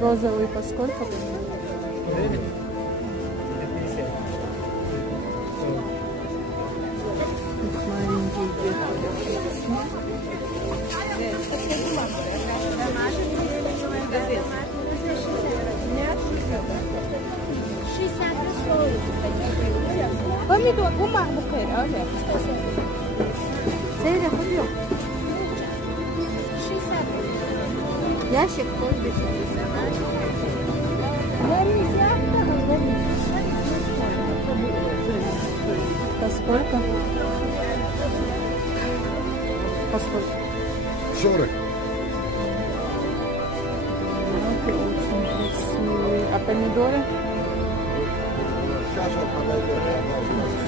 Розовый по сколько? Маленький Помидор, бумага букет, а вот Цейля купил. 60. Ящик тоже. По сколько? По сколько? 40. Очень красивые. А помидоры? Сейчас вот подойдет.